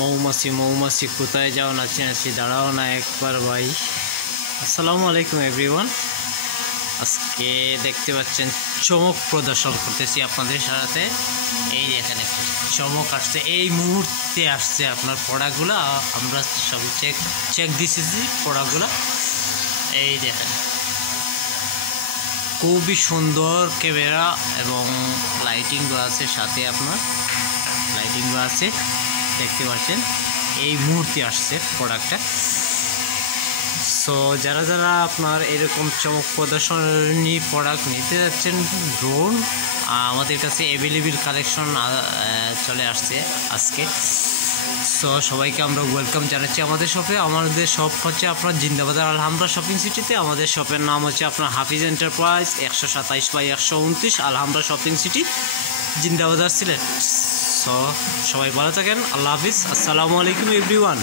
মৌমাছি মৌমাছি কোথায় যাও, নাচি নাচি দাঁড়াও না একবার ভাই। আসসালামু আলাইকুম এভরিওয়ান। আজকে দেখতে পাচ্ছেন চমক প্রদর্শন করতেছি আপনাদের সাথে। এই দেখেন একটু চমক আসছে, এই মুহূর্তে আসছে আপনার পড়াগুলো। আমরা সব চেক দিতেছি পড়াগুলো। এই দেখেন খুবই সুন্দর ক্যামেরা এবং লাইটিংও আছে, সাথে আপনার লাইটিংও আছে দেখতে পাচ্ছেন। এই মুহূর্তে আসছে প্রোডাক্টটা। সো যারা যারা আপনার এরকম চমক প্রদর্শনী প্রোডাক্ট নিতে যাচ্ছেন, ড্রোন আমাদের কাছে অ্যাভেলেবেল কালেকশন চলে আসছে আজকে। সো সবাইকে আমরা ওয়েলকাম জানাচ্ছি আমাদের শপে। আমাদের শপ হচ্ছে আপনার জিন্দাবাজার আলহামরা শপিং সিটিতে। আমাদের শপের নাম হচ্ছে আপনার Hafiz enterprise, 127/129 Alhamra shopping city, Zindabazar Sylhet. So সবাই ভালো থাকেন, আল্লাহ হাফিজ, আসসালামু আলাইকুম এভরিওয়ান।